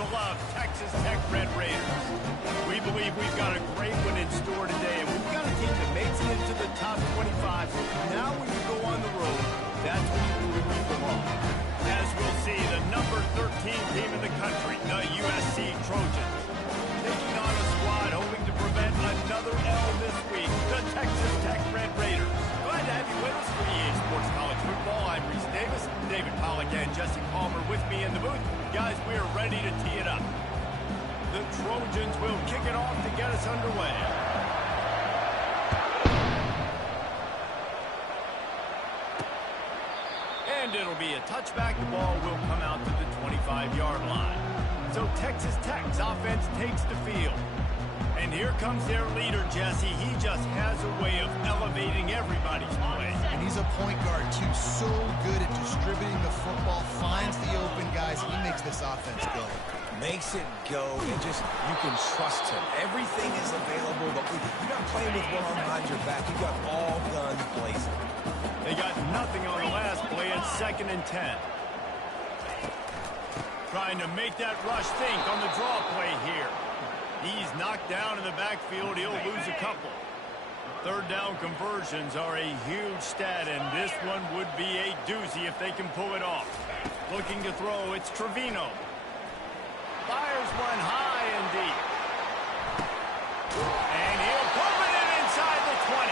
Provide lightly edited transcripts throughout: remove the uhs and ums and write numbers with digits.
beloved Texas Tech Red Raiders. We believe we've got a great one in store today, and we've got a team that makes it into the top 25. Now when you go on the road, that's when you believe we belong. As we'll see, the number 13 team in the country, the USC Trojans, taking on a squad hoping to prevent another L this week, the Texas Tech Red Raiders. Glad to have you with us for EA Sports College Football. I'm Reese Davis, David Pollack, and Jesse Palmer with me in the booth. Guys, we are ready to tee it up. The Trojans will kick it off to get us underway. And it'll be a touchback. The ball will come out to the 25-yard line. So Texas Tech's offense takes the field. And here comes their leader, Jesse. He just has a way of elevating everybody's play. And he's a point guard, too. So good at distributing the football, finds the open guys. He makes this offense go. Makes it go, and just, you can trust him. Everything is available, but you're not playing with one arm behind your back. You got all guns blazing. They got nothing on the last play. It's 2nd and 10. Trying to make that rush think on the draw play here. He's knocked down in the backfield. He'll lose a couple. 3rd down conversions are a huge stat, and this one would be a doozy if they can pull it off. Looking to throw, it's Trevino. Fires one high and deep. And he'll pump it in inside the 20.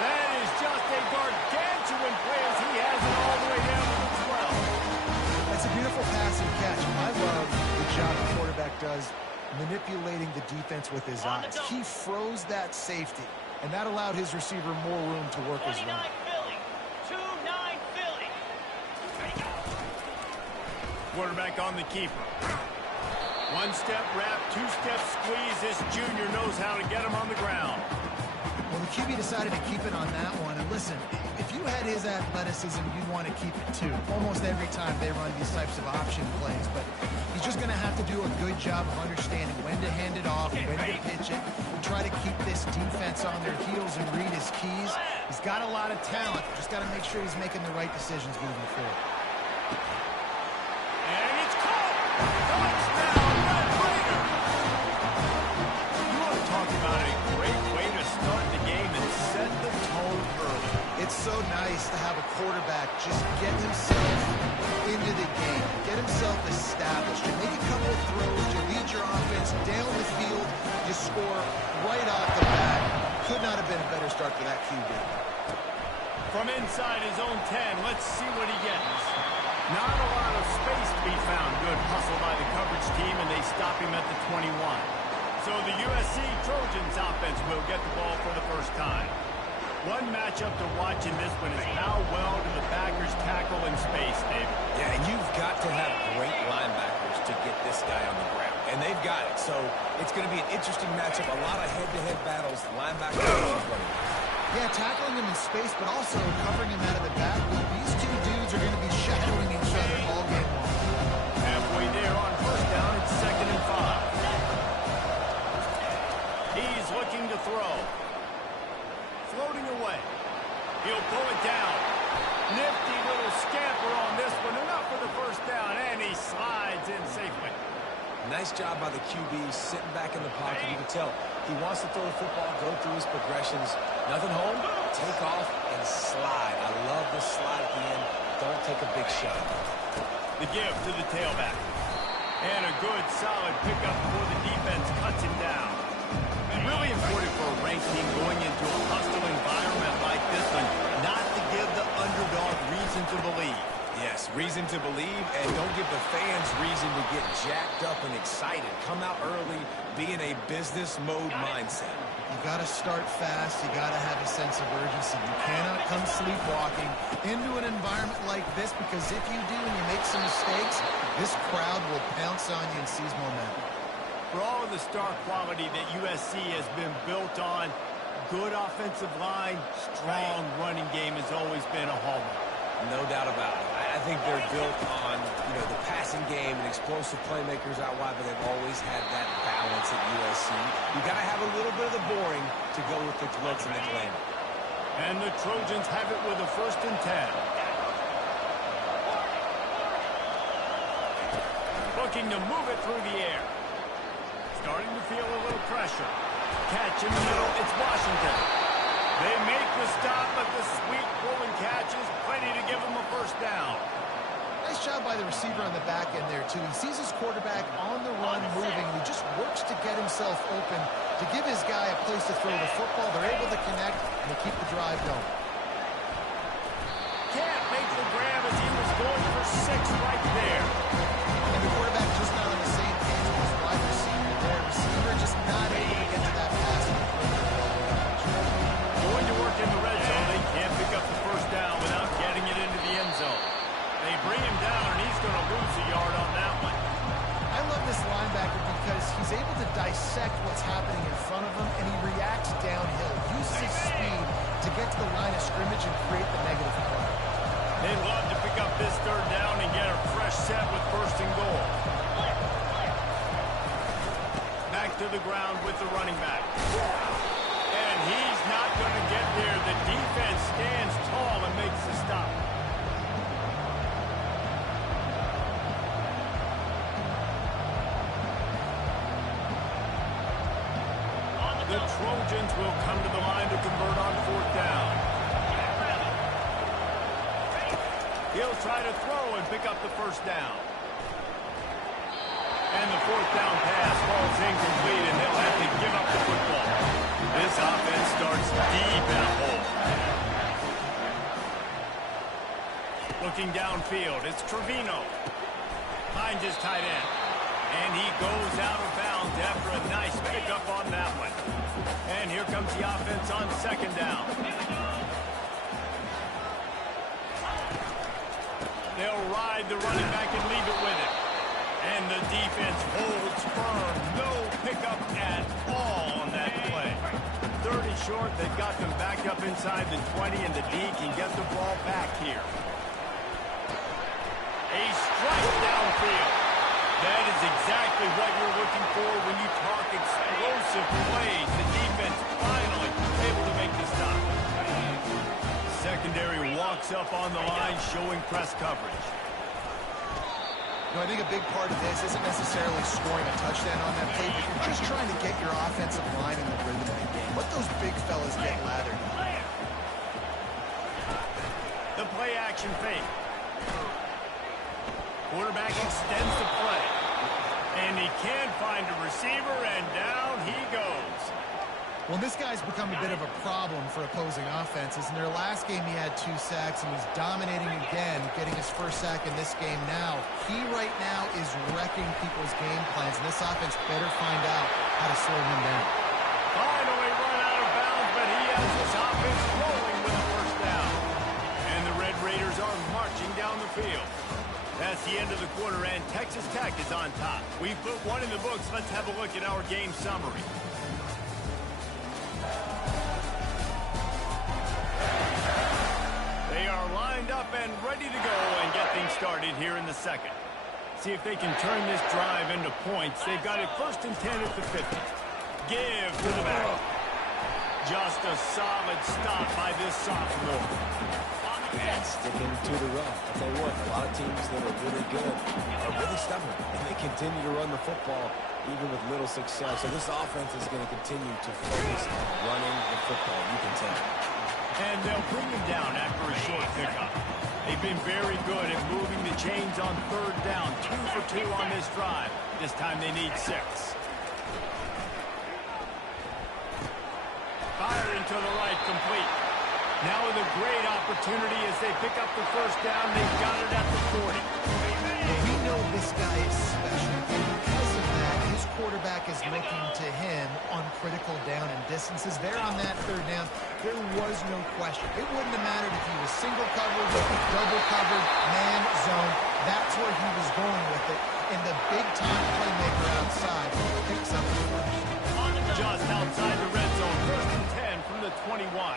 That is just a gargantuan play as he has it all the way down to the 12. That's a beautiful pass and catch. I love the job the quarterback does manipulating the defense with his eyes. He froze that safety, and that allowed his receiver more room to work his run. 29 Philly. Quarterback on the keeper. 1-step wrap, 2-step squeeze. This junior knows how to get him on the ground. Well, the QB decided to keep it on that one. And listen, if you had his athleticism, you'd want to keep it too. Almost every time they run these types of option plays. But he's just going to have to do a good job of understanding when to hand it off, when to pitch it, and try to keep this defense on their heels and read his keys. He's got a lot of talent. Just got to make sure he's making the right decisions moving forward. And it's caught! Touchdown, Red Raiders! You want to talk about a great way to start the game and set the tone early. It's so nice to have a quarterback just get himself into the game, get himself established. You make a couple of throws, you lead your offense down the field, you score right off the bat. Could not have been a better start for that QB. From inside his own 10, let's see what he gets. Not a lot of space to be found. Good hustle by the coverage team, and they stop him at the 21. So the USC Trojans offense will get the ball for the first time. One matchup to watch in this one is how well do the backers tackle in space, David. Yeah, and you've got to have great linebackers to get this guy on the ground. And they've got it. So it's going to be an interesting matchup. A lot of head-to-head battles. Linebackers running. Yeah, tackling him in space, but also covering him out of the backfield. These two dudes are going to be shadowing each other all game long. Halfway there on 1st down, it's 2nd and 5. He's looking to throw. Floating away. He'll pull it down. Nifty little scamper on this one. Enough for the 1st down, and he slides in safely. Nice job by the QB sitting back in the pocket. You can tell he wants to throw the football, go through his progressions. Nothing home, take off and slide. I love the slide at the end. Don't take a big shot. The give to the tailback. And a good, solid pickup before the defense cuts him down. Really important for a ranked team going into a hostile environment like this one, not to give the underdog reason to believe. Yes, reason to believe, and don't give the fans reason to get jacked up and excited. Come out early, be in a business mode mindset. You got to start fast. You got to have a sense of urgency. You cannot come sleepwalking into an environment like this, because if you do and you make some mistakes, this crowd will pounce on you and seize momentum. For all of the star quality that USC has been built on, good offensive line, strong running game has always been a hallmark. No doubt about it. I think they're built on, the passing game and explosive playmakers out wide, but they've always had that balance at USC. You got to have a little bit of the boring to go with the glitz and the glamour. And the Trojans have it with a 1st and 10. looking to move it through the air. Starting to feel a little pressure. Catch in the middle, it's Washington. They make the stop, but the sweet rolling catch is plenty to give them a first down. Nice job by the receiver on the back end there, too. He sees his quarterback on the run moving, and he just works to get himself open to give his guy a place to throw the football. They're able to connect, and they keep the drive going. Can't make the grab as he was going for 6 right there. And the quarterback just not on the same page with his wide receiver there. Receiver just not able to get to that pass. Going to work in the red zone. They can't pick up the first down without getting it into the end zone. They bring him down, and he's going to lose a yard on that one. I love this linebacker because he's able to dissect what's happening in front of him, and he reacts downhill, uses his speed to get to the line of scrimmage and create the negative play. They'd love to pick up this third down and get a fresh set with first and goal. Back to the ground with the running back. And he's not going to get there. The defense stands tall and makes the stop. The Trojans will come to the line to convert on 4th down. He'll try to throw and pick up the first down. And the 4th down pass falls incomplete, and they'll have to give up the football. This offense starts deep in a hole. Looking downfield, it's Trevino. Finds his tight end. And he goes out of bounds after a nice pickup on that one. And here comes the offense on 2nd down. They'll ride the running back and leave it with him. And the defense holds firm. No pickup at all on that play. 30 short, they've got them back up inside the 20, and the D can get the ball back here. A strike downfield. That is exactly what you're looking for when you talk explosive plays. The defense finally able to make the stop. Secondary walks up on the line, showing press coverage. I think a big part of this isn't necessarily scoring a touchdown on that play, but you're just trying to get your offensive line in the rhythm of the game. Let those big fellas get lathered. The play action fake. Quarterback extends the play. And he can't find a receiver, and down he goes. Well, this guy's become a bit of a problem for opposing offenses. In their last game, he had 2 sacks, and he's dominating again, getting his first sack in this game now. He right now is wrecking people's game plans, and this offense better find out how to slow him down. Finally run out of bounds, but he has this offense rolling with a first down. And the Red Raiders are marching down the field. That's the end of the quarter, and Texas Tech is on top. We've put one in the books. Let's have a look at our game summary. They are lined up and ready to go and get things started here in the second. See if they can turn this drive into points. They've got it 1st and 10 at the 50. Give to the back. Just a solid stop by this sophomore. And sticking to the run. I'll tell you what, a lot of teams that are really good are really stubborn, and they continue to run the football even with little success. So this offense is going to continue to focus on running the football, you can tell. And they'll bring him down after a short pickup. They've been very good at moving the chains on 3rd down. 2 for 2 on this drive. This time they need 6. Firing to the right, complete. Now with a great opportunity as they pick up the first down. They've got it at the 40. We know this guy is special, and because of that, his quarterback is looking to him on critical down and distances. There on that 3rd down, there was no question. It wouldn't have mattered if he was single covered, double covered, man, zone. That's where he was going with it. And the big-time playmaker outside picks up the first. Just outside the red zone, 1st and 10 from the 21.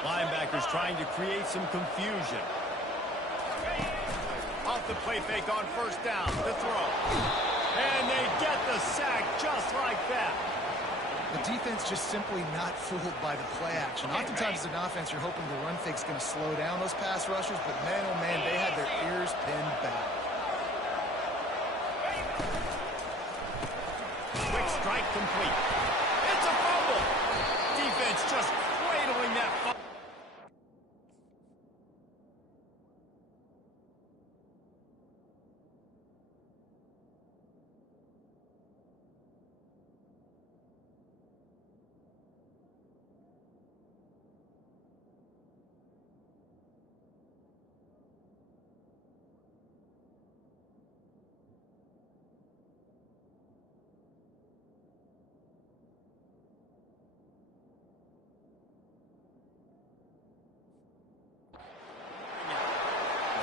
Linebackers trying to create some confusion. Off the play fake on 1st down, the throw. And they get the sack just like that. The defense just simply not fooled by the play action. Oftentimes as an offense, you're hoping the run fake's going to slow down those pass rushers, but man, oh man, they had their ears pinned back. strike complete. It's a fumble. Defense just cradling that fumble.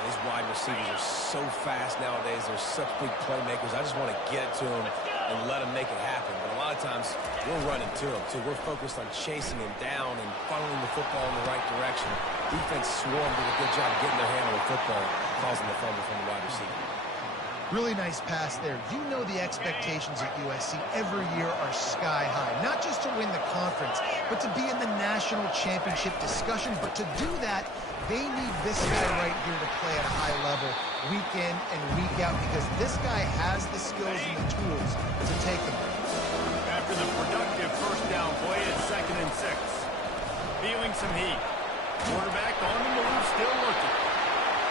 These wide receivers are so fast nowadays. They're such big playmakers. I just want to get it to them and let them make it happen. But a lot of times, we're running to them, too. We're focused on chasing them down and funneling the football in the right direction. Defense swarmed did a good job getting their hand on the football, causing the fumble from the wide receiver. Really nice pass there. You know the expectations at USC every year are sky high. Not just to win the conference, but to be in the national championship discussion. But to do that, they need this guy right here to play at a high level week in and week out, because this guy has the skills and the tools to take them. After the productive first down play at 2nd and 6. Feeling some heat. Quarterback on the move, still looking.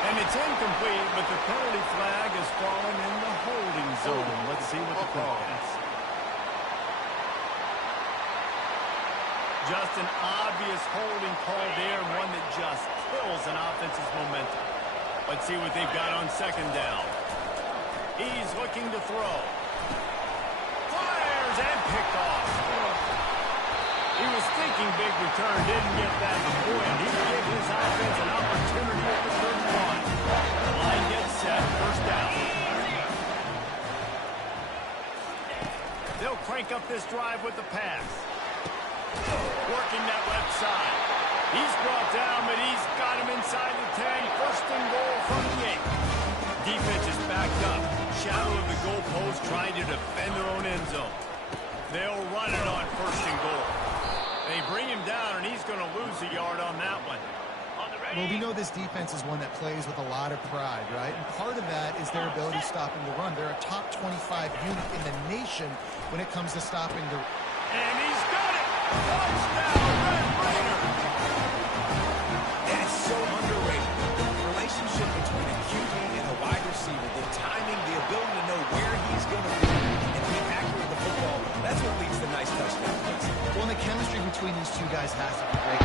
And it's incomplete, but the penalty flag has fallen in the holding zone. Let's see what the call is. Just an obvious holding call there, one that just kills an offense's momentum. Let's see what they've got on 2nd down. He's looking to throw. Fires and picked off. He was thinking big return, didn't get that before, and he gave his offense an opportunity at the 31. The line gets set, first down. They'll crank up this drive with the pass. Working that left side. He's brought down, but he's got him inside the 10. First and goal from the 8. Defense is backed up. Shadow of the goalpost, trying to defend their own end zone. They'll run it on first and goal. They bring him down, and he's going to lose a yard on that one. Well, we know this defense is one that plays with a lot of pride, right? And part of that is their ability stopping the run. They're a top 25 unit in the nation when it comes to stopping the... And he's got it! Touchdown, Red Raider! And it's so underrated. The relationship between a QB and a wide receiver, the timing, the ability to know where he's going to be and be accurate with the football, that's what leads to nice touchdown plays. Well, and the chemistry between these two guys has to be great,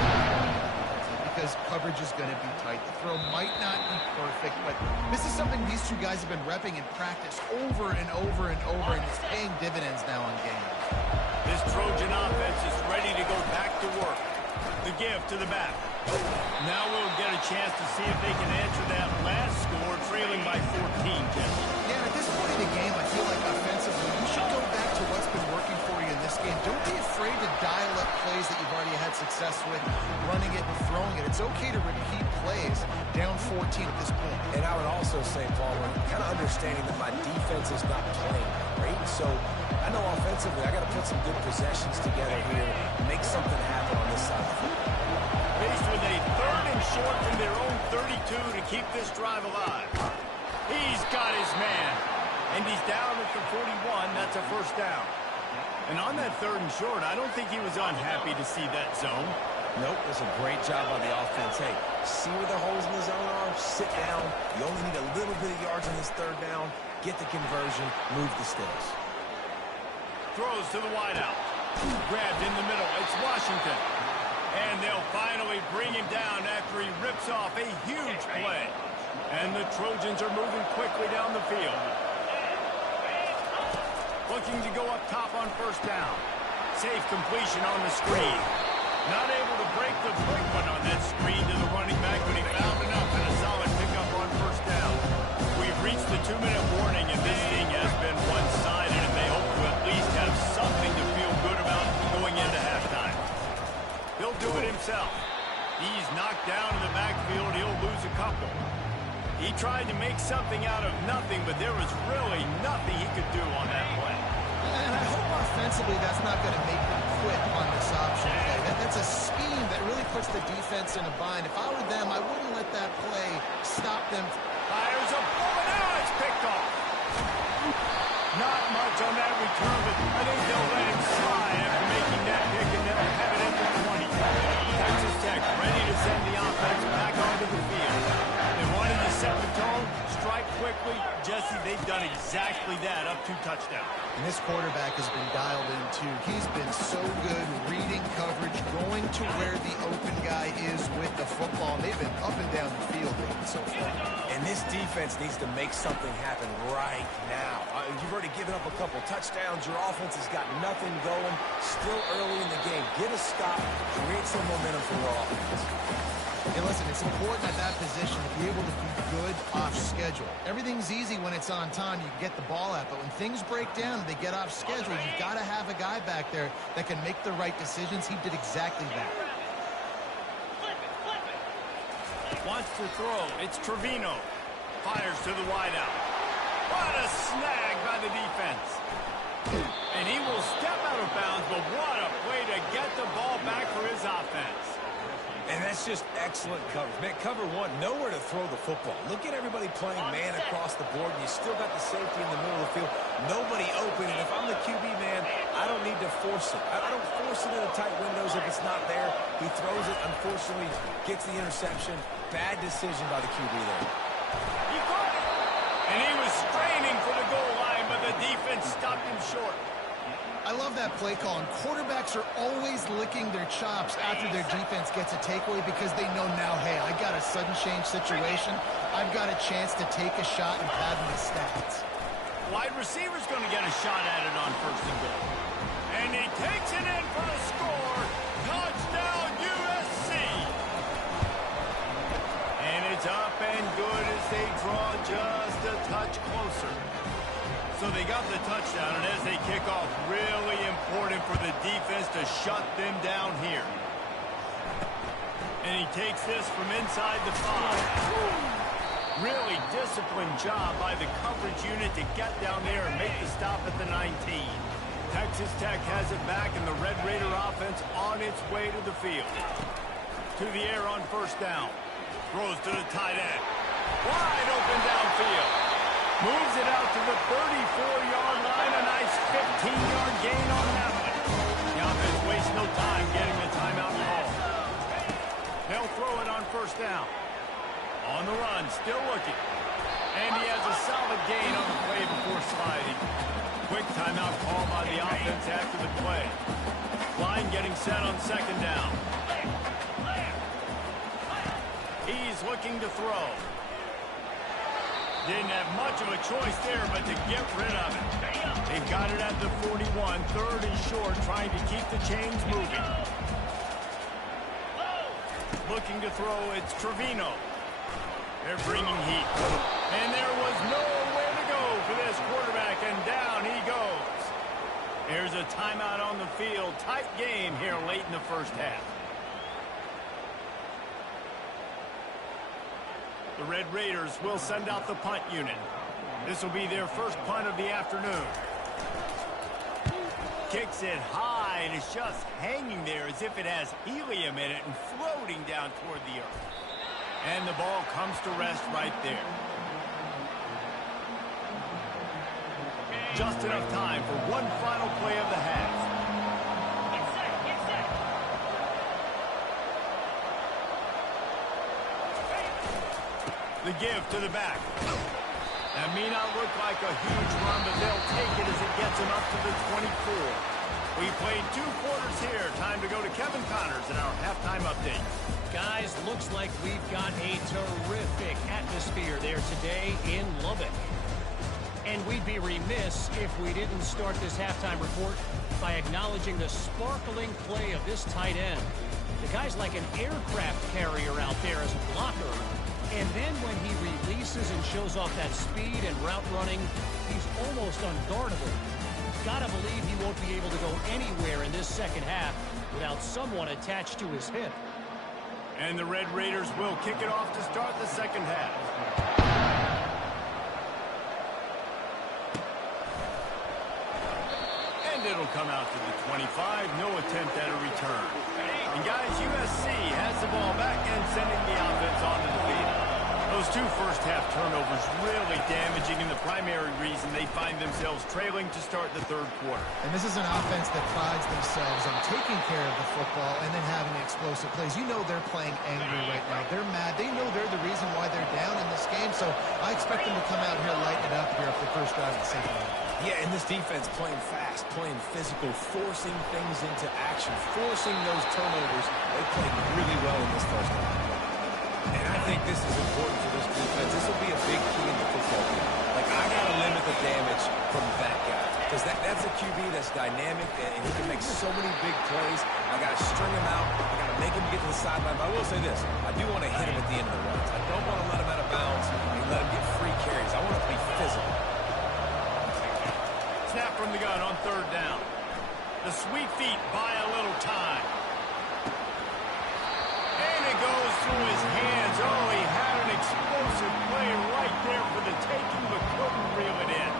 because coverage is going to be tight. The throw might not be perfect, but this is something these two guys have been repping in practice over and over and over, and it's paying dividends now in games. This Trojan offense is ready to go back to work. The give to the back. Now we'll get a chance to see if they can answer that last score, trailing by 14, Jesse. Yeah, at this point in the game, I feel like offensively, you should go back to what's been working for you in this game. Don't be afraid to dial up plays that you've already had success with, running it and throwing it. It's okay to repeat plays down 14 at this point. And I would also say, Paul, kind of understanding that my defense is not playing great, so I know offensively I got to put some good possessions together here, make something happen on this side of the field. Faced with a 3rd and short from their own 32 to keep this drive alive. He's got his man, and he's down at the 41. That's a first down. And on that 3rd and short, I don't think he was unhappy to see that zone. Nope, it's a great job by the offense. Hey, see where the holes in the zone are, sit down. You only need a little bit of yards on this 3rd down, get the conversion, move the sticks. Throws to the wideout. Grabbed in the middle. It's Washington. And they'll finally bring him down after he rips off a huge play. And the Trojans are moving quickly down the field. Looking to go up top on first down. Safe completion on the screen. Not able to break the quick one on that screen to the running back, but he found enough and a solid pickup on first down. We've reached the 2-minute warning, and this thing has been one-sided, and they hope to at least have something to feel good about going into halftime. He'll do it himself. He's knocked down in the backfield. He'll lose a couple. He tried to make something out of nothing, but there was really nothing he could do on that play. And I hope offensively that's not going to make them quit on this option play. That's a scheme that really puts the defense in a bind. If I were them, I wouldn't let that play stop them. Fires a bullet. Now it's picked off. Not much on that return, but I think they'll let him slide after making that pick, and they'll have it at the 20. Texas Tech ready to send the offense back onto the field. They wanted to set the tone, strike quickly. Jesse, they've done exactly that, up 2 touchdowns. And this quarterback has been dialed in, too. He's been so good reading coverage, going to where the open guy is with the football. They've been up and down the field so far. And this defense needs to make something happen right now. You've already given up a couple touchdowns. Your offense has got nothing going. Still early in the game. Get a stop. Create some momentum for your offense. Hey, listen, it's important at that position to be able to be good off schedule. Everything's easy when it's on time. You can get the ball out. But when things break down and they get off schedule, you've got to have a guy back there that can make the right decisions. He did exactly that. Wants to throw. It's Trevino. Fires to the wideout. What a snag by the defense. And he will step out of bounds, but what a way to get the ball back for his offense. And that's just excellent coverage. Man, cover one, nowhere to throw the football. Look at everybody playing man across the board, and you still got the safety in the middle of the field. Nobody open, and if I'm the QB, man, I don't need to force it. I don't force it into tight windows if it's not there. He throws it, unfortunately, gets the interception. Bad decision by the QB there. He caught it. And he was straining for the goal line, but the defense stopped him short. I love that play call, and quarterbacks are always licking their chops after their defense gets a takeaway because they know now, hey, I got a sudden change situation. I've got a chance to take a shot and pad my stats. Wide receiver's going to get a shot at it on 1st and goal. And he takes it in for the score. Touchdown, USC. And it's up and good as they draw just a touch closer. So they got the touchdown, and as they kick off, really important for the defense to shut them down here. And he takes this from inside the 5. Really disciplined job by the coverage unit to get down there and make the stop at the 19. Texas Tech has it back, and the Red Raider offense on its way to the field. To the air on 1st down. Throws to the tight end. Wide open downfield. Moves it out to the 34-yard line. A nice 15-yard gain on that one. The offense wastes no time getting the timeout call. They'll throw it on 1st down. On the run, still looking. And he has a solid gain on the play before sliding. Quick timeout call by the offense after the play. Line getting set on 2nd down. He's looking to throw. Didn't have much of a choice there, but to get rid of it. They've got it at the 41, 3rd and short, trying to keep the chains moving. Looking to throw, it's Trevino. They're bringing heat. And there was nowhere to go for this quarterback, and down he goes. Here's a timeout on the field. Tight game here late in the 1st half. The Red Raiders will send out the punt unit. This will be their first punt of the afternoon. Kicks it high, and it's just hanging there as if it has helium in it and floating down toward the earth. And the ball comes to rest right there. Just enough time for one final play of the half. The give to the back. That may not look like a huge run, but they'll take it as it gets them up to the 24. We played 2 quarters here. Time to go to Kevin Connors in our halftime update. Guys, looks like we've got a terrific atmosphere there today in Lubbock. And we'd be remiss if we didn't start this halftime report by acknowledging the sparkling play of this tight end. The guy's like an aircraft carrier out there as a blocker. And then when he releases and shows off that speed and route running, he's almost unguardable. Gotta believe he won't be able to go anywhere in this 2nd half without someone attached to his hip. And the Red Raiders will kick it off to start the 2nd half. And it'll come out to the 25. No attempt at a return. And guys, USC has the ball back and sending the offense onto the field. Those two first-half turnovers really damaging, and the primary reason they find themselves trailing to start the third quarter. And this is an offense that prides themselves on taking care of the football and then having explosive plays. You know they're playing angry right now. They're mad. They know they're the reason why they're down in this game, so I expect them to come out here lighten it up here for the first drive of the second half. Yeah, and this defense playing fast, playing physical, forcing things into action, forcing those turnovers. They played really well in this first half. And I think this is important for this defense. This will be a big key in the football game. Like, I got to limit the damage from that guy. Because that's a QB that's dynamic, and he can make so many big plays. I got to string him out. I got to make him get to the sideline. But I will say this. I do want to hit him at the end of the runs. I don't want to let him out of bounds and let him get free carries. I want it to be physical. Snap from the gun on third down. The sweet feet buy a little time. And it goes through his hands. Oh, he had an explosive play right there for the taking, but couldn't reel it in.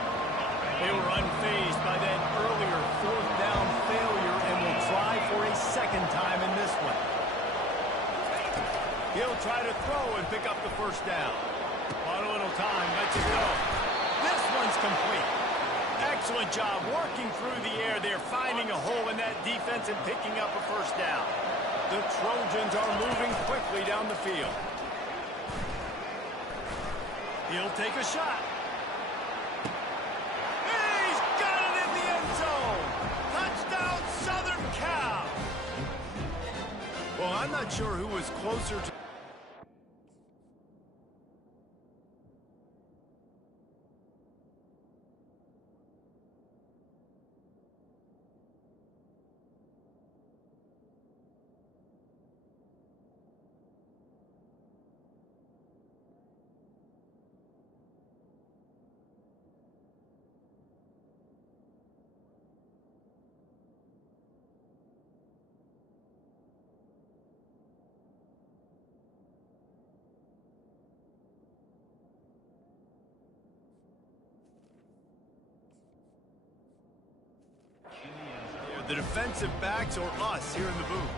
They were unfazed by that earlier fourth down failure and will try for a second time in this one. He'll try to throw and pick up the first down. On a little time, lets it go. This one's complete. Excellent job working through the air there, finding a hole in that defense and picking up a first down. The Trojans are moving quickly down the field. He'll take a shot. He's got it in the end zone. Touchdown, Southern Cal. Well, I'm not sure who was closer to... The defensive backs or us here in the booth.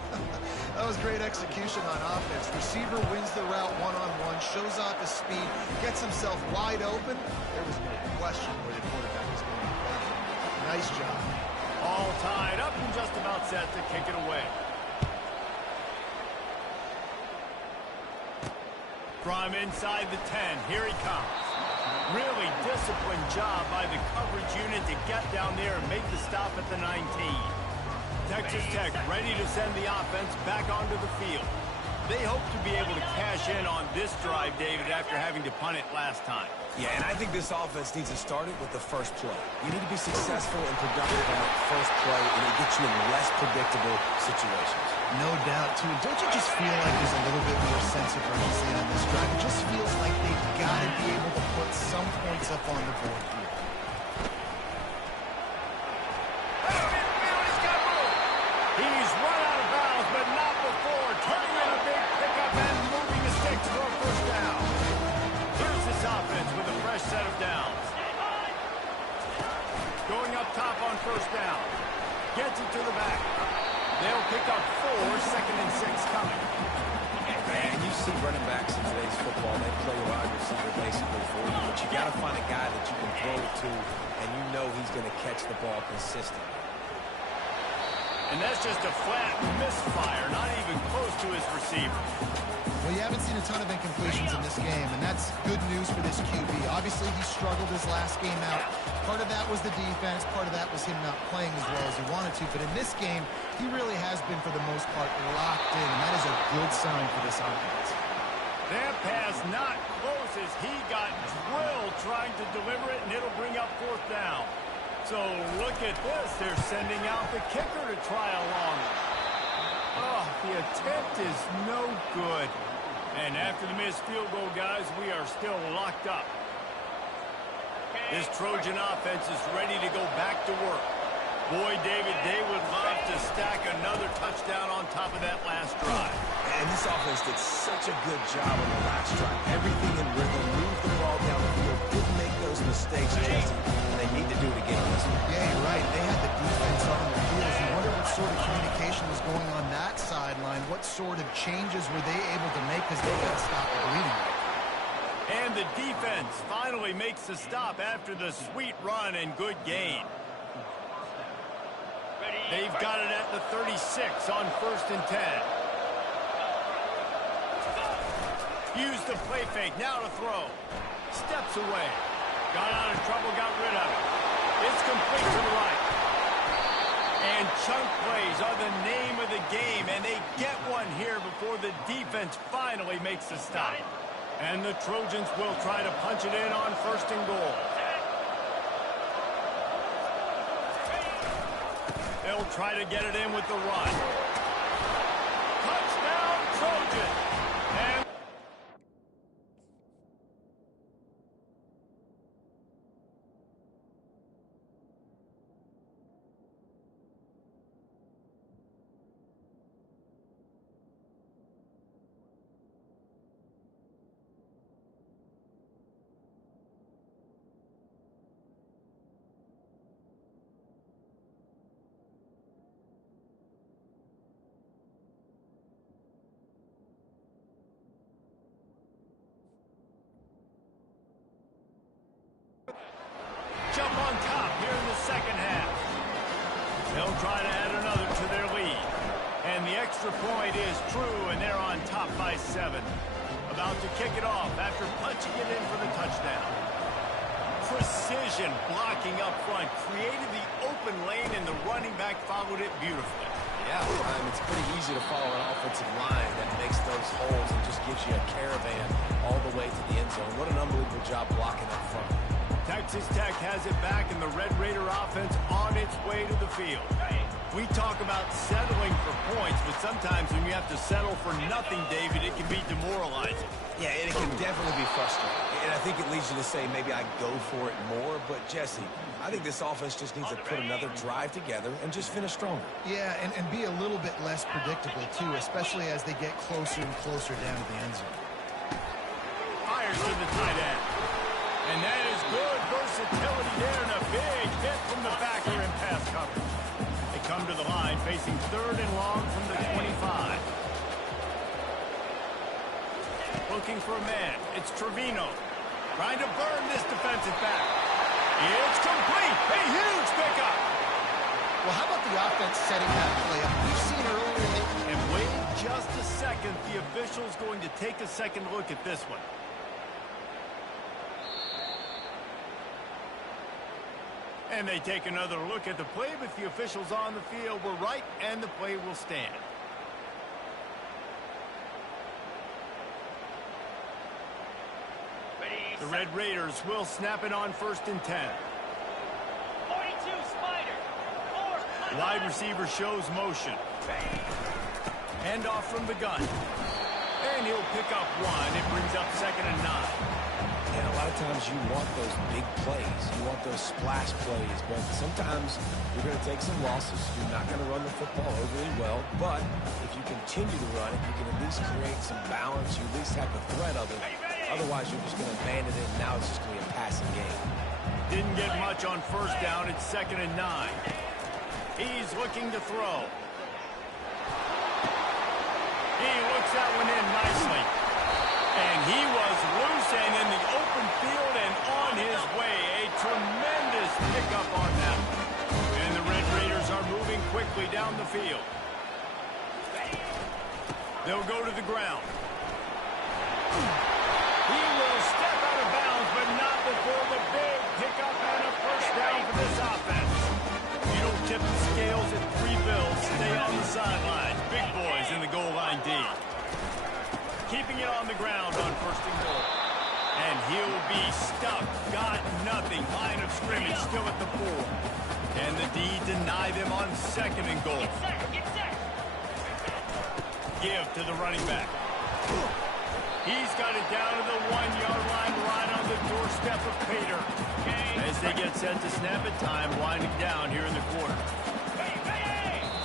That was great execution on offense. Receiver wins the route one-on-one, shows off his speed, gets himself wide open. There was no question where the quarterback was going to play. Nice job. All tied up and just about set to kick it away. From inside the 10, here he comes. Really disciplined job by the coverage unit to get down there and make the stop at the 19. Texas Tech ready to send the offense back onto the field. They hope to be able to cash in on this drive, David, after having to punt it last time. Yeah, and I think this offense needs to start it with the first play. You need to be successful and productive on that first play, and it gets you in less predictable situations. No doubt, too. Don't you just feel like there's a little bit more sense of urgency on this drive? It just feels like they've got to be able to put some points up on the board here. He's run out of bounds, but not before. Turning in a big pickup and moving the sticks for a first down. Here's this offense with a fresh set of downs. Going up top on first down. Gets it to the back. They'll pick up 4, 2nd and 6 coming. Man, you see running backs in today's football, they play wide receiver basically for you, but you got to find a guy that you can throw it to, and you know he's going to catch the ball consistently. And that's just a flat misfire, not even close to his receiver. Well, you haven't seen a ton of incompletions in this game, and that's good news for this QB. Obviously, he struggled his last game out. Part of that was the defense. Part of that was him not playing as well as he wanted to. But in this game, he really has been, for the most part, locked in, and that is a good sign for this offense. That pass not close as he got drilled trying to deliver it, and it'll bring up 4th down. So look at this. They're sending out the kicker to try a longer. Oh, the attempt is no good. And after the missed field goal, guys, we are still locked up. This Trojan offense is ready to go back to work. Boy, David, they would love to stack another touchdown on top of that last drive. And this offense did such a good job on the last drive. Everything in rhythm, moved the ball down the field, didn't make those mistakes, Jesse, and they need to do it again on this one. Yeah, you're right. They had the defense on the field. You wonder what sort of communication was going on that sideline. What sort of changes were they able to make because they got to stop the bleeding? And the defense finally makes the stop after the sweet run and good gain. They've got it at the 36 on 1st and 10. Use the play fake, now to throw. Steps away. Got out of trouble, got rid of it. It's complete to the right. And chunk plays are the name of the game, and they get one here before the defense finally makes the stop. And the Trojans will try to punch it in on 1st and goal. They'll try to get it in with the run. Touchdown, Trojans! And jump on top here in the second half. They'll try to add another to their lead. And the extra point is true, and they're on top by 7. About to kick it off after punching it in for the touchdown. Precision blocking up front created the open lane, and the running back followed it beautifully. Yeah, it's pretty easy to follow an offensive line that makes those holes and just gives you a caravan all the way to the end zone. What an unbelievable job blocking up front. Texas Tech has it back, and the Red Raider offense on its way to the field. We talk about settling for points, but sometimes when you have to settle for nothing, David, it can be demoralizing. Yeah, and it can definitely be frustrating. And I think it leads you to say maybe I go for it more. But, Jesse, I think this offense just needs to put another drive together and just finish stronger. Yeah, and be a little bit less predictable, too, especially as they get closer and closer down to the end zone. Fires to the tight end. And that is good versatility there, and a big hit from the backer in pass coverage. They come to the line facing 3rd and long from the 25. Looking for a man. It's Trevino. Trying to burn this defensive back. It's complete. A huge pickup. Well, how about the offense setting that play up? We've seen earlier. And wait just a second. The official's going to take a second look at this one. And they take another look at the play, but the officials on the field were right, and the play will stand. The Red Raiders will snap it on 1st and 10. 42 Spider. Wide receiver shows motion. Handoff from the gun. And he'll pick up 1. It brings up 2nd and 9. And a lot of times you want those big plays. You want those splash plays. But sometimes you're going to take some losses. You're not going to run the football overly well. But if you continue to run it, you can at least create some balance. You at least have the threat of it. Otherwise, you're just going to abandon it, and now it's just going to be a passing game. Didn't get much on 1st down. It's 2nd and 9. He's looking to throw. He looks that one in nicely. And he was loose and in the open field and on his way. A tremendous pickup on that one. And the Red Raiders are moving quickly down the field. They'll go to the ground. He will step out of bounds, but not before the big pickup and a 1st down for this offense. You don't tip the scales at 3 bills. Stay on the sidelines. Big boys in the goal line D. Keeping it on the ground on 1st and goal. And he'll be stuck. Got nothing. Line of scrimmage still at the 4. And the D deny them on 2nd and goal. Get set. Give to the running back. He's got it down to the 1-yard line, right on the doorstep of Pater. As they get set to snap it, time winding down here in the quarter.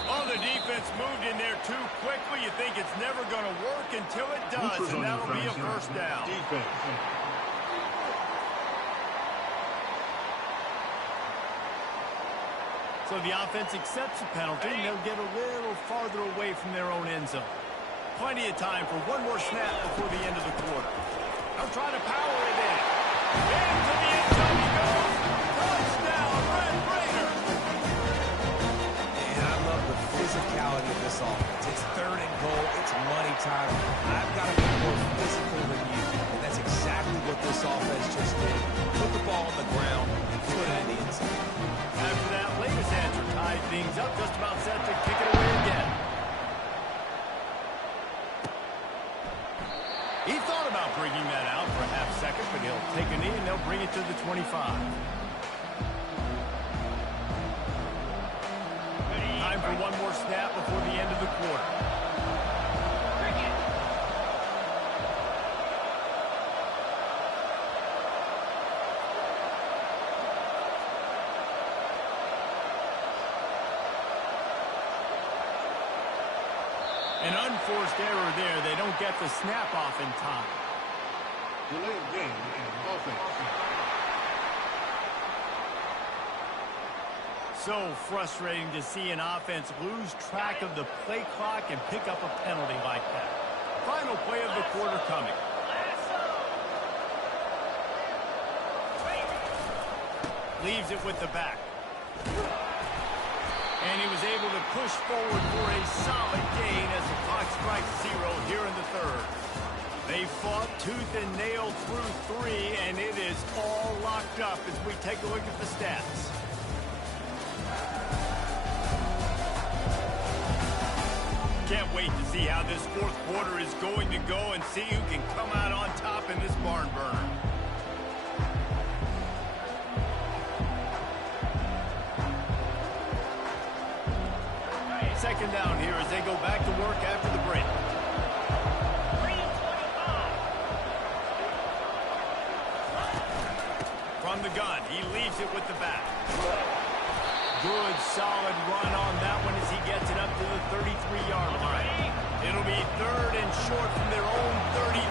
Oh, the defense moved in there too quickly. You think it's never going to work until it does, and that'll be a 1st down. So the offense accepts the penalty, and they'll get a little farther away from their own end zone. Plenty of time for one more snap before the end of the quarter. They'll try to power it in. Into the end zone he goes. Touchdown, Red Raiders. And I love the physicality of this offense. It's third and goal. It's money time. I've got to be more physical than you. And that's exactly what this offense just did. Put the ball on the ground and put it in the end zone. After that latest answer tied things up, just about set to kick it away again. He thought about bringing that out for a half second, but he'll take a knee and they'll bring it to the 25. Time for one more snap before the end of the quarter. An unforced error there. They don't get the snap off in time. Delayed game and offense. So frustrating to see an offense lose track of the play clock and pick up a penalty like that. Final play of the quarter coming. Leaves it with the back. And he was able to push forward for a solid gain as the clock strikes 0 here in the third. They fought tooth and nail through 3, and it is all locked up as we take a look at the stats. Can't wait to see how this fourth quarter is going to go and see who can come out on top in this barn burner. Second down here as they go back to work after the break. From the gun, he leaves it with the back. Good, solid run on that one as he gets it up to the 33-yard line. It'll be third and short from their own 33.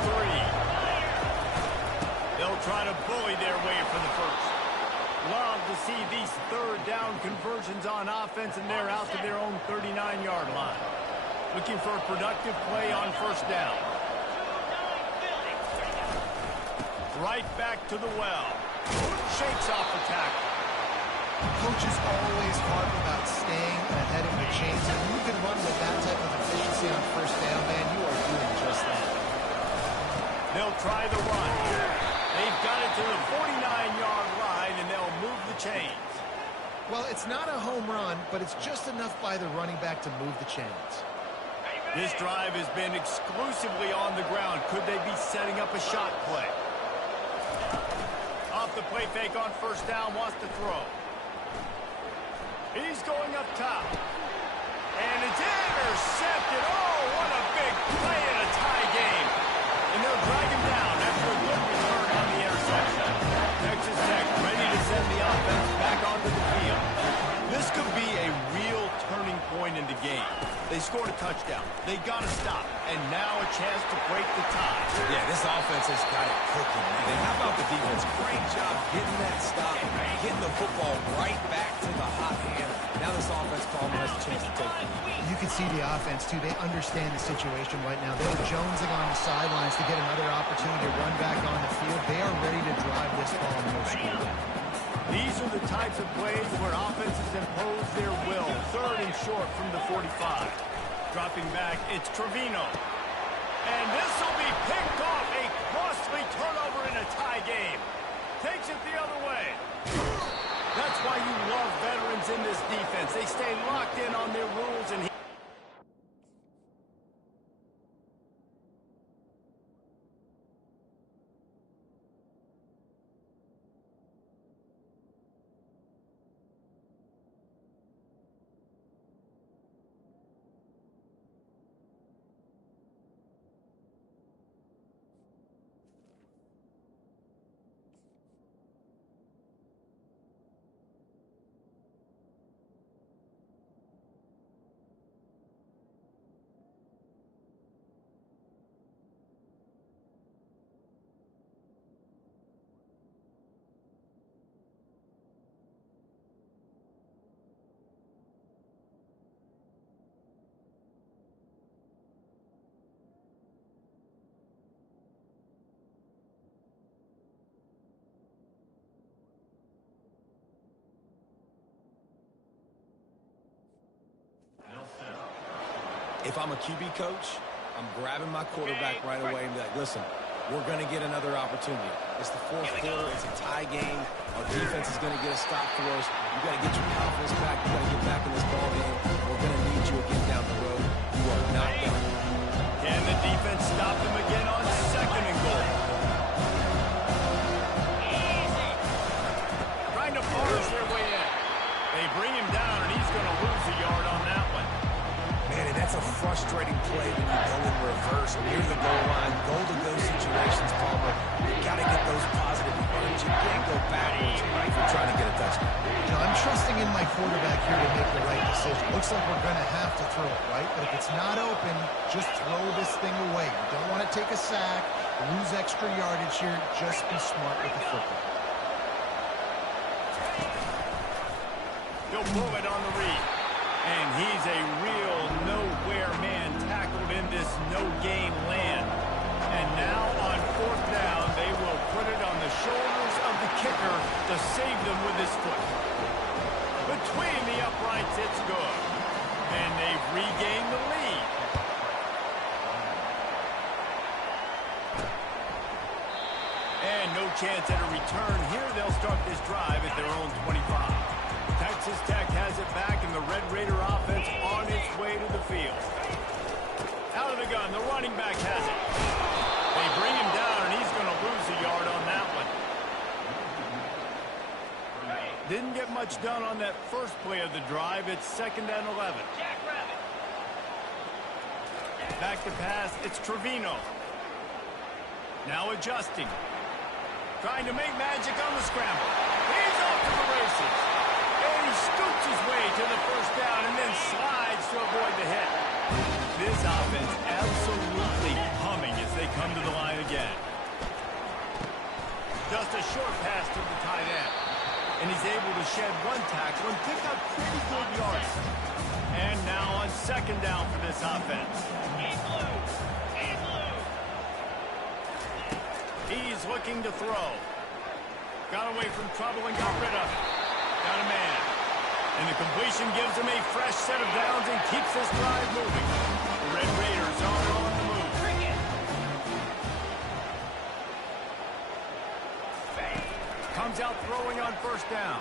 They'll try to bully their way for the first. Love to see these third down conversions on offense, and they're out to their own 39-yard line. Looking for a productive play on first down. Right back to the well. Shakes off the tackle. Coaches always harp about staying ahead of the chains, and when you can run with that type of efficiency on first down, man, you are doing just that. They'll try the run. They've got it to the 49-yard line, and they'll move the chains. Well, it's not a home run, but it's just enough by the running back to move the chains. This drive has been exclusively on the ground. Could they be setting up a shot play? Off the play fake on first down, wants to throw. He's going up top. And it's intercepted. Oh, what a big play in a tie game. And they'll drag him down after a good return on the interception. Texas Tech ready to send the offense back onto the field. This could be a real turning point in the game. They scored a touchdown. They got to stop. And now a chance to break the tie. Yeah, this offense has got it cooking, man. And how about the defense? Great job getting that stop, getting the football right back to the hot hand. Now this offense probably has a chance to take the lead. You can see the offense, too. They understand the situation right now. They're jonesing on the sidelines to get another opportunity to run back on the field. They are ready to drive this ball and no score. These are the types of plays where offenses impose their will. Third and short from the 45. Dropping back, it's Trevino. And this will be picked off. A costly turnover in a tie game. Takes it the other way. That's why you love veterans in this defense. They stay locked in on their rules, and If I'm a QB coach, I'm grabbing my quarterback right away and be like, listen, we're going to get another opportunity. It's the fourth quarter. It's a tie game. Our defense is going to get a stop for us. You got to get your confidence back. You got to get back in this ball game. We're going to need you again down the road. You are not done. And the defense stopped him again on 2nd and goal. Easy. Trying to force their way in. They bring him down, and he's going to lose a yard on that one. Man, and that's a frustrating play when you go in reverse near the goal line. Goal-to-go situations, Palmer. You got to get those positive yards. You can't go backwards if you're trying to get a touchdown. You know, I'm trusting in my quarterback here to make the right decision. Looks like we're going to have to throw it, right? But if it's not open, just throw this thing away. You don't want to take a sack, lose extra yardage here. Just be smart with the football. He'll pull it on the read. And he's a real nowhere man tackled in this no-gain land. And now on 4th down, they will put it on the shoulders of the kicker to save them with his foot. Between the uprights, it's good. And they've regained the lead. And no chance at a return. Here they'll start this drive at their own 25. Texas Tech has it back, and the Red Raider offense on its way to the field. Out of the gun, the running back has it. They bring him down, and he's going to lose a yard on that one. Didn't get much done on that first play of the drive. It's 2nd and 11. Jackrabbit. Back to pass, it's Trevino. Now adjusting. Trying to make magic on the scramble. He's off to the races. And he scoots his way to the 1st down and then slides to avoid the hit. This offense absolutely humming as they come to the line again. Just a short pass to the tight end. And he's able to shed one tackle and pick up pretty good yards. And now on 2nd down for this offense. He's loose. He's loose. He's looking to throw. Got away from trouble and got rid of it. Got a man. And the completion gives him a fresh set of downs and keeps this drive moving. The Red Raiders are on the move. Comes out throwing on 1st down.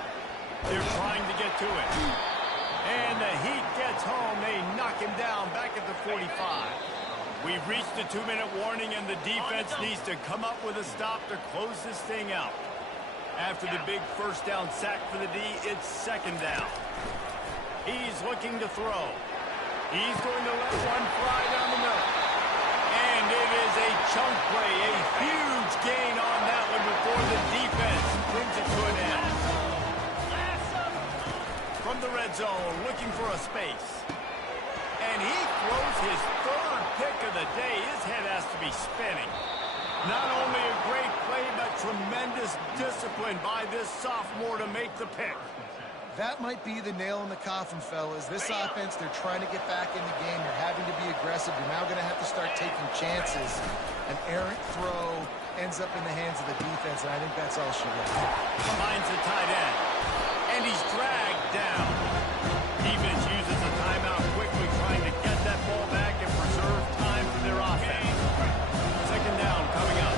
They're trying to get to it. And the heat gets home. They knock him down back at the 45. We've reached the 2-minute warning, and the defense needs to come up with a stop to close this thing out. After the big 1st down sack for the D, it's 2nd down. He's looking to throw. He's going to let one fly down the middle. And it is a chunk play, a huge gain on that one before the defense brings it to an end. From the red zone, looking for a space. And he throws his 3rd pick of the day. His head has to be spinning. Not only a great play, but tremendous discipline by this sophomore to make the pick. That might be the nail in the coffin, fellas. This offense, they're trying to get back in the game. They're having to be aggressive. You're now going to have to start taking chances. An errant throw ends up in the hands of the defense, and I think that's all she wants. Finds the tight end. And he's dragged down. Defense uses a timeout quickly, trying to get that ball back and preserve time for their offense. 2nd down coming up.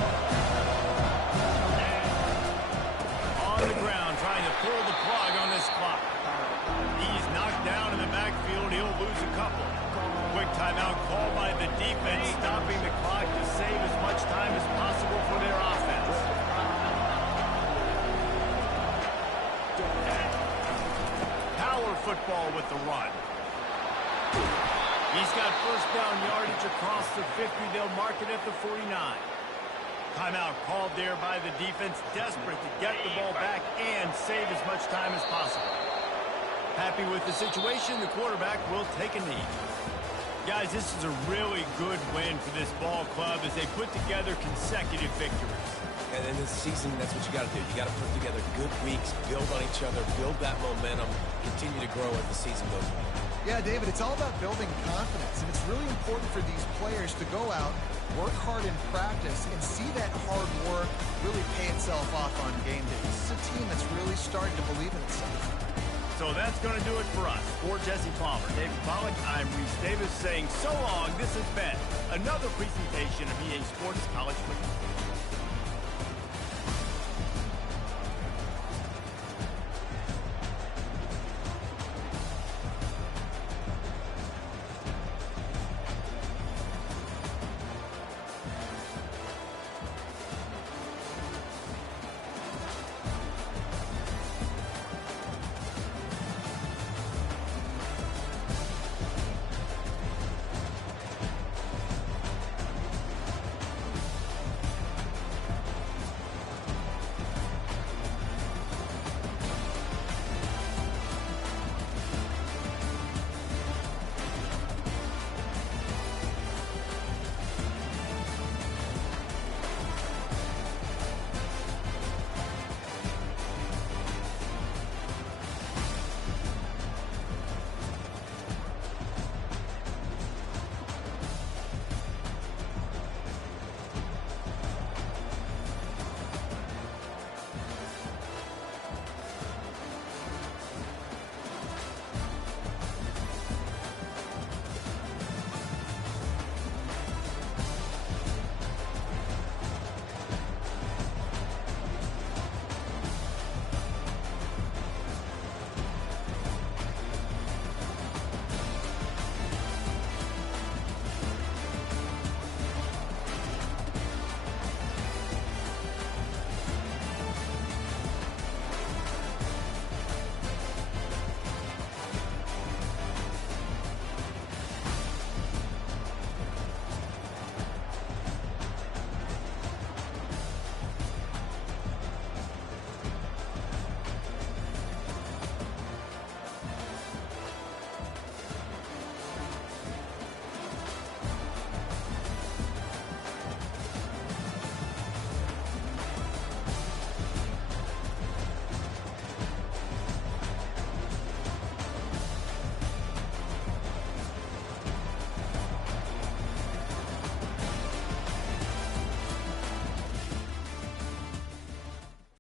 On the ground, trying to pull the plug on this clock. He's knocked down in the backfield. He'll lose a couple. Quick timeout called by the defense, stopping the clock to save as much time as possible for their offense. Power football with the run. He's got 1st down yardage across the 50. They'll mark it at the 49. Timeout called there by the defense, desperate to get the ball back and save as much time as possible. Happy with the situation, the quarterback will take a knee. Guys, this is a really good win for this ball club as they put together consecutive victories. And in this season, that's what you got to do. You got to put together good weeks, build on each other, build that momentum, continue to grow as the season goes on. Yeah, David, it's all about building confidence, and it's really important for these players to go out, work hard in practice, and see that hard work really pay itself off on game day. This is a team that's really starting to believe in itself. So that's going to do it for us. For Jesse Palmer, David Pollack, I'm Reese Davis saying so long. This has been another presentation of EA Sports College Football.